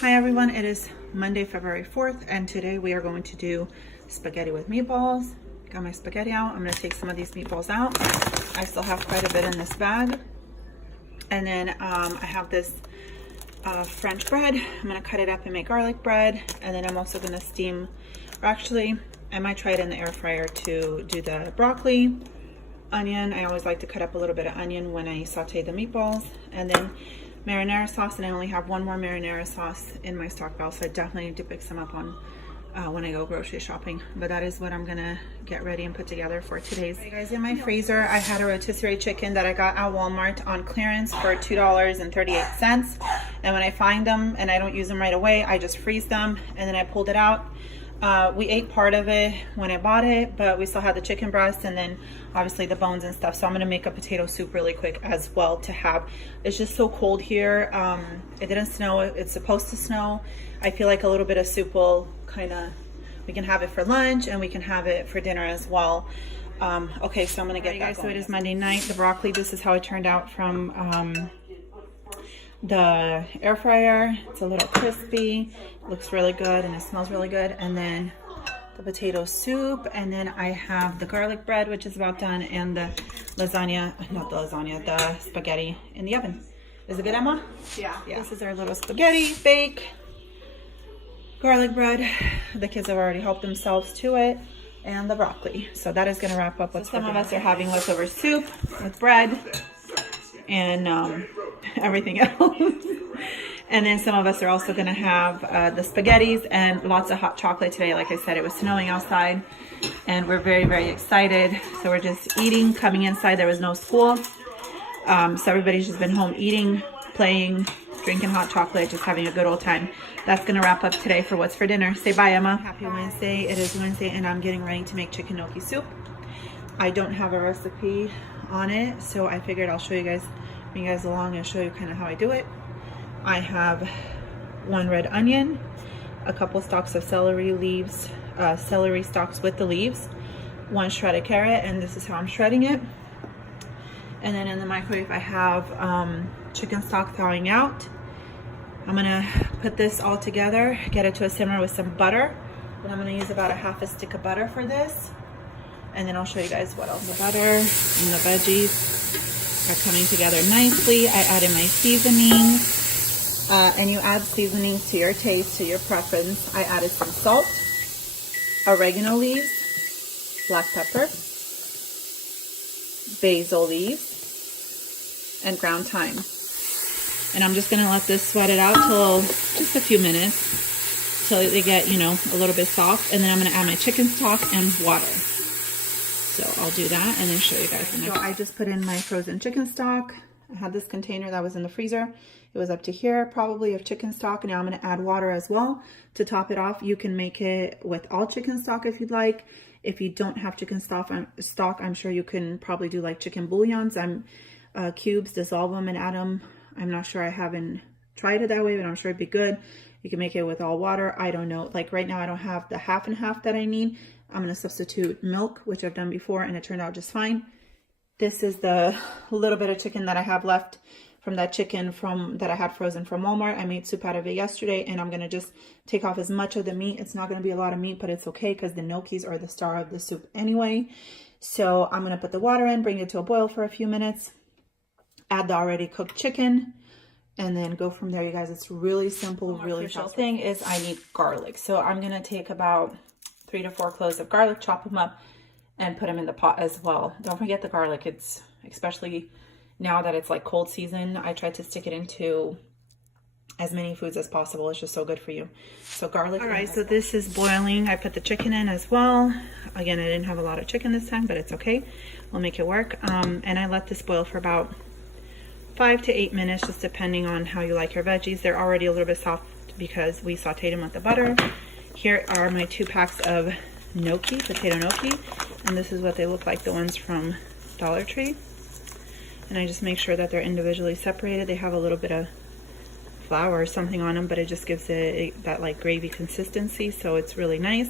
Hi everyone, it is Monday, February 4th, and today we are going to do spaghetti with meatballs. Got my spaghetti out. I'm going to take some of these meatballs out. I still have quite a bit in this bag. And then I have this French bread. I'm going to cut it up and make garlic bread. And then I'm also going to steam, or actually I might try it in the air fryer to do the broccoli, onion. I always like to cut up a little bit of onion when I saute the meatballs. And then marinara sauce, and I only have one more marinara sauce in my stockpile, so I definitely need to pick some up on when I go grocery shopping. But that is what I'm gonna get ready and put together for today's. Hey guys, in my freezer I had a rotisserie chicken that I got at Walmart on clearance for $2.38, and when I find them and I don't use them right away, I just freeze them, and then I pulled it out. We ate part of it when I bought it, but we still had the chicken breast and then obviously the bones and stuff. So I'm gonna make a potato soup really quick as well to have. It's just so cold here. It didn't snow. It's supposed to snow. I feel like a little bit of soup will we can have it for lunch and we can have it for dinner as well. Okay, so I'm gonna get that going. So it is Monday night. The broccoli, this is how it turned out from the air fryer. It's a little crispy, looks really good, and it smells really good. And then the potato soup, and then I have the garlic bread, which is about done, and the lasagna, not the lasagna, the spaghetti in the oven. Is it good, Emma? Yeah. This is our little spaghetti bake, garlic bread. The kids have already helped themselves to it, and the broccoli. So that is going to wrap up what some of us are having leftover soup with bread and everything else. And then some of us are also gonna have the spaghettis and lots of hot chocolate today. Like I said, it was snowing outside and we're very, very excited. So we're just eating, coming inside. There was no school. So everybody's just been home eating, playing, drinking hot chocolate, just having a good old time. That's gonna wrap up today for what's for dinner. Say bye, Emma. Happy Wednesday. It is Wednesday and I'm getting ready to make chicken gnocchi soup. I don't have a recipe on it, so I figured I'll show you guys, bring you guys along and show you kind of how I do it. I have one red onion, a couple stalks of celery leaves, celery stalks with the leaves, one shredded carrot, and this is how I'm shredding it. And then in the microwave I have chicken stock thawing out. I'm gonna put this all together, get it to a simmer with some butter, and I'm gonna use about a half a stick of butter for this. And then I'll show you guys what else. The butter and the veggies are coming together nicely. I added my seasoning. And you add seasonings to your taste, to your preference. I added some salt, oregano leaves, black pepper, basil leaves, and ground thyme. And I'm just gonna let this sweat it out till just a few minutes, till they get, you know, a little bit soft. And then I'm gonna add my chicken stock and water. So I'll do that and then show you guys the next. So I just put in my frozen chicken stock. I had this container that was in the freezer. It was up to here probably of chicken stock. Now I'm going to add water as well to top it off. You can make it with all chicken stock if you'd like. If you don't have chicken stock, I'm sure you can probably do like chicken bouillons. Cubes, dissolve them and add them. I'm not sure, I haven't tried it that way, but I'm sure it'd be good. You can make it with all water. I don't know. Like right now I don't have the half and half that I need. I'm going to substitute milk, which I've done before, and it turned out just fine. This is the little bit of chicken that I have left from that chicken that I had frozen from Walmart. I made soup out of it yesterday, and I'm going to just take off as much of the meat. It's not going to be a lot of meat, but it's okay because the gnocchis are the star of the soup anyway. So I'm going to put the water in, bring it to a boil for a few minutes, add the already cooked chicken, and then go from there, you guys. It's really simple, really fast. The thing is I need garlic. So I'm going to take about 3 to 4 cloves of garlic, chop them up, and put them in the pot as well. Don't forget the garlic. It's, especially now that it's like cold season, I try to stick it into as many foods as possible. It's just so good for you. So garlic. All right, so this is boiling. I put the chicken in as well. Again, I didn't have a lot of chicken this time, but it's okay. We'll make it work. And I let this boil for about 5 to 8 minutes, just depending on how you like your veggies. They're already a little bit soft because we sauteed them with the butter. Here are my 2 packs of gnocchi, potato gnocchi, and this is what they look like, the ones from Dollar Tree. And I just make sure that they're individually separated. They have a little bit of flour or something on them, but it just gives it that like gravy consistency, so it's really nice.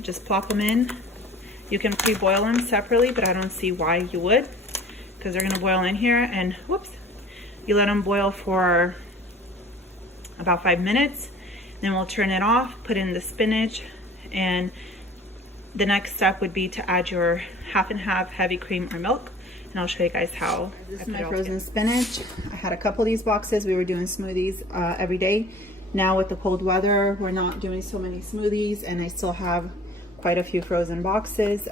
Just plop them in. You can pre-boil them separately, but I don't see why you would, because they're gonna boil in here. And whoops, you let them boil for about 5 minutes. Then we'll turn it off, put in the spinach, and the next step would be to add your half and half heavy cream or milk. And I'll show you guys how. This is my frozen spinach. I had a couple of these boxes. We were doing smoothies every day. Now with the cold weather, we're not doing so many smoothies, and I still have quite a few frozen boxes.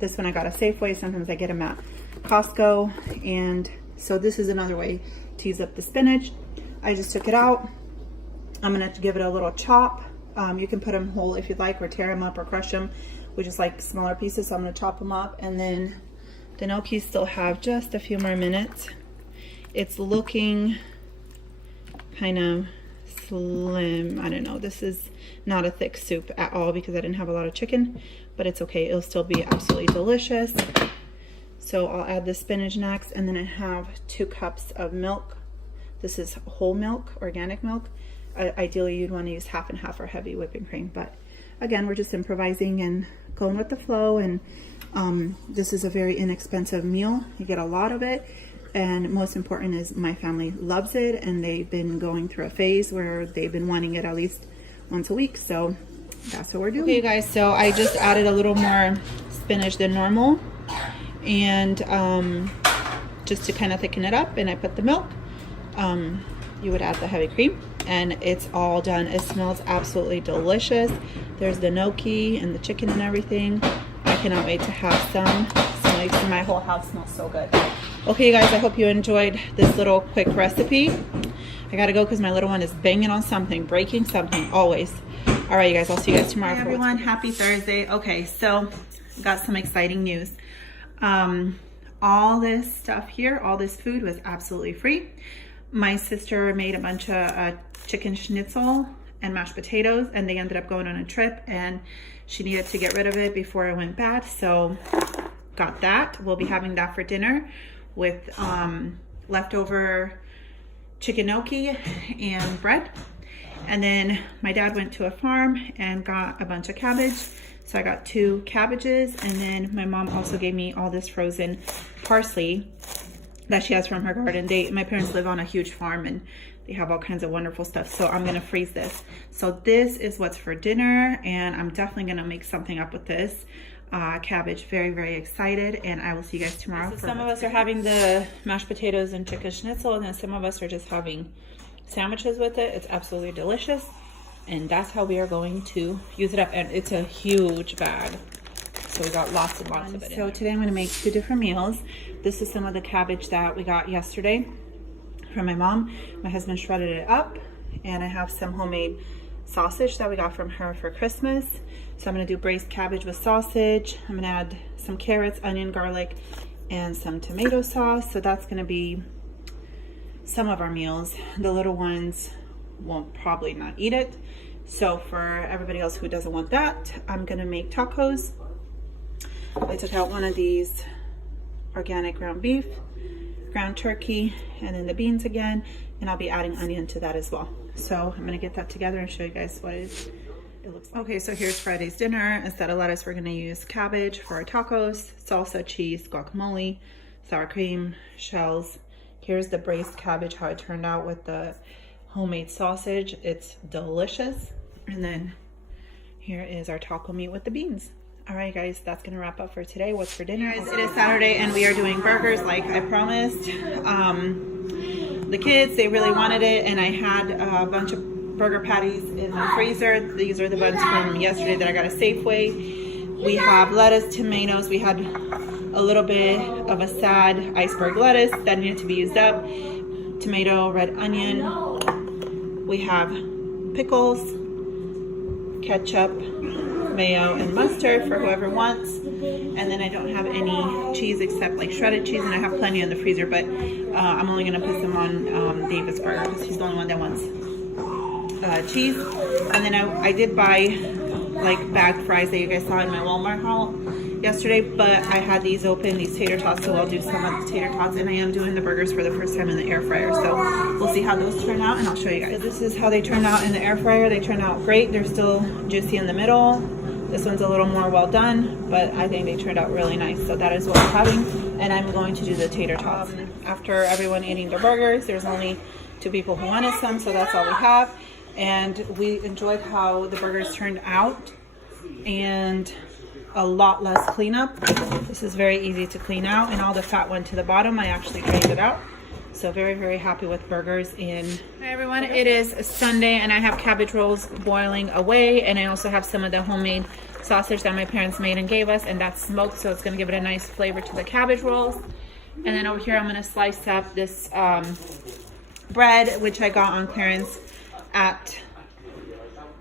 This one I got at Safeway. Sometimes I get them at Costco. And so this is another way to use up the spinach. I just took it out. I'm gonna give it a little chop. You can put them whole if you'd like, or tear them up or crush them, which is like smaller pieces. So I'm gonna chop them up, and then the gnocchis still have just a few more minutes. It's looking kind of slim. I don't know. This is not a thick soup at all because I didn't have a lot of chicken, but it's okay. It'll still be absolutely delicious. So I'll add the spinach next, and then I have 2 cups of milk. This is whole milk, organic milk. Ideally, you'd want to use half and half or heavy whipping cream, but again, we're just improvising and going with the flow. And this is a very inexpensive meal. You get a lot of it, and most important is my family loves it, and they've been going through a phase where they've been wanting it at least once a week. So that's what we're doing. Okay, guys, so I just added a little more spinach than normal, and just to kind of thicken it up, and I put the milk. You would add the heavy cream, and it's all done. It smells absolutely delicious. There's the gnocchi and the chicken and everything. I cannot wait to have some. So my whole house smells so good. Okay, you guys, I hope you enjoyed this little quick recipe. I gotta go because my little one is banging on something, breaking something, always. All right, you guys, I'll see you guys tomorrow. Hey everyone, happy Thursday. Okay, so got some exciting news. All this stuff here, all this food was absolutely free. My sister made a bunch of chicken schnitzel and mashed potatoes, and they ended up going on a trip, and she needed to get rid of it before it went bad. So got that. We'll be having that for dinner with leftover chicken gnocchi and bread. And then my dad went to a farm and got a bunch of cabbage. So I got 2 cabbages, and then my mom also gave me all this frozen parsley that she has from her garden. My parents live on a huge farm, and they have all kinds of wonderful stuff. So I'm gonna freeze this. So this is what's for dinner, and I'm definitely gonna make something up with this cabbage. Very, very excited, and I will see you guys tomorrow. So some of us are having the mashed potatoes and chicken schnitzel, and then some of us are just having sandwiches with it. It's absolutely delicious, and that's how we are going to use it up. And it's a huge bag, so we got lots and lots of it. So today I'm going to make 2 different meals. This is some of the cabbage that we got yesterday from my mom. My husband shredded it up, and I have some homemade sausage that we got from her for Christmas. So I'm going to do braised cabbage with sausage. I'm going to add some carrots, onion, garlic, and some tomato sauce. So that's going to be some of our meals. The little ones will probably not eat it. So for everybody else who doesn't want that, I'm going to make tacos. I took out one of these organic ground beef, ground turkey, and then the beans again, and I'll be adding onion to that as well. So I'm gonna get that together and show you guys what it looks like. Okay, so here's Friday's dinner. Instead of lettuce, we're gonna use cabbage for our tacos, salsa, cheese, guacamole, sour cream, shells. Here's the braised cabbage, how it turned out with the homemade sausage. It's delicious. And then here is our taco meat with the beans. All right, guys, that's gonna wrap up for today. What's for dinner? Guys, it is Saturday, and we are doing burgers like I promised. The kids, they really wanted it, and I had a bunch of burger patties in the freezer. These are the buns from yesterday that I got at Safeway. We have lettuce, tomatoes. We had a little bit of a sad iceberg lettuce that needed to be used up. Tomato, red onion. We have pickles, ketchup, mayo, and mustard for whoever wants. And then I don't have any cheese except like shredded cheese, and I have plenty in the freezer, but I'm only gonna put some on David's burger because he's the only one that wants cheese. And then I did buy like bagged fries that you guys saw in my Walmart haul yesterday, but I had these open, these tater tots, so I'll do some of the tater tots, and I am doing the burgers for the first time in the air fryer, so we'll see how those turn out, and I'll show you guys. So this is how they turn out in the air fryer. They turn out great. They're still juicy in the middle. This one's a little more well done, but I think they turned out really nice, so that is what I'm having, and I'm going to do the tater tots. After everyone eating their burgers, there's only to people who wanted some, so that's all we have. And we enjoyed how the burgers turned out, and a lot less cleanup. This is very easy to clean out, and all the fat went to the bottom. I actually drained it out. So very, very happy with burgers in. Hi everyone, it is Sunday and I have cabbage rolls boiling away, and I also have some of the homemade sausage that my parents made and gave us, and that's smoked, so it's gonna give it a nice flavor to the cabbage rolls. And then over here I'm gonna slice up this bread, which I got on clearance at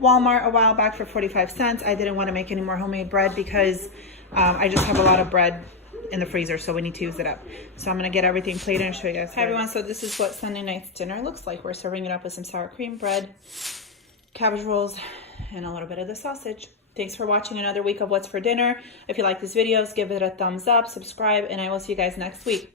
Walmart a while back for 45 cents. I didn't want to make any more homemade bread because I just have a lot of bread in the freezer, so we need to use it up. So I'm gonna get everything plated and show you guys. Hi everyone, so this is what Sunday night's dinner looks like. We're serving it up with some sour cream bread, cabbage rolls, and a little bit of the sausage. Thanks for watching another week of What's for Dinner. If you like these videos, give it a thumbs up, subscribe, and I will see you guys next week.